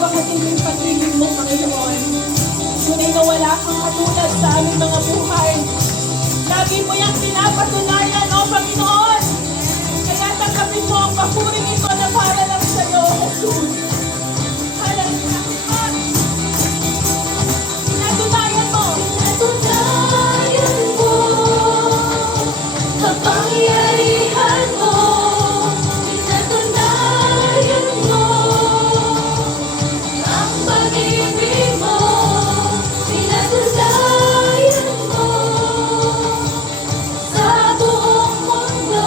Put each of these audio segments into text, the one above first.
napakatinding pag-ibig mo, Panginoon. Tunay na wala kang katulad sa aming mga buhay. Lagi mo yung pinapatunayan, O Panginoon. Kaya tanggapin mo ang papuring ito na para lang sa iyo, Jesus. Hallelujah. Pinatunayan mo. Pinatunayan mo, kapangyarihan mo. Pinatunayan mo, ang pag-ibig mo. Pinatunayan mo, sa buong mundo.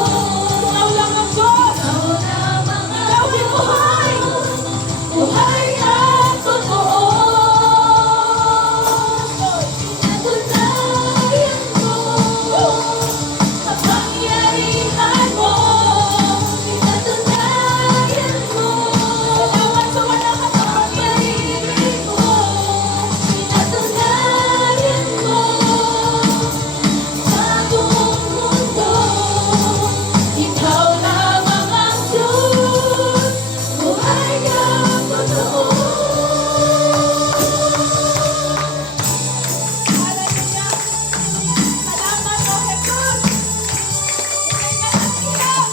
Ikaw lang ang Diyos. Ikaw lamang Ikaw ay buhay. buhay at totoo. Pinatunayan mo, kapangyarihan mo. Pinatunayan mo, Salamat sa walang hanggan. pag-ibig mo. Pinatunayan mo, sa buong mundo. Ikaw lamang ang Diyos, buhay at totoo. Hallelujah. Salamat, O Jesus. Tunay na nakiyak.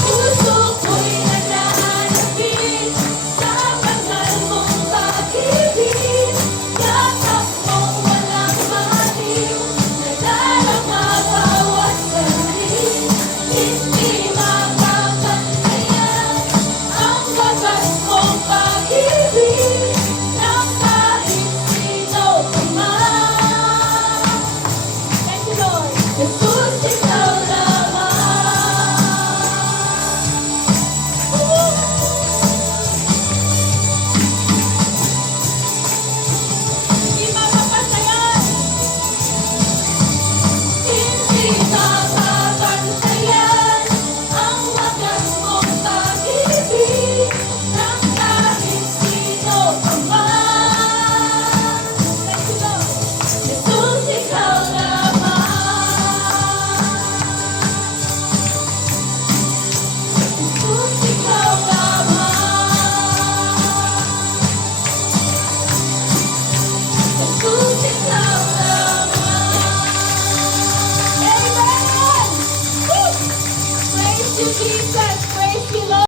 Puso ko'y naglalapit sa banal mong pag-ibig. Yakap mong walang maliw, nagdarama bawat sandali. Hindi makapantayan ang wagas mong pag-ibig ng kahit sino pa man. Thank you, Lord. Jesus, ikaw lamang. Hindi mapapantayan. Hindi mapapantayan ang wagas mong pag-ibig ng kahit sino pa man. Thank you, Lord. Jesus, ikaw lamang. Jesus, ikaw lamang. Jesus, ikaw lamang. Amen. Woo! Praise you, Jesus. Praise you, Lord.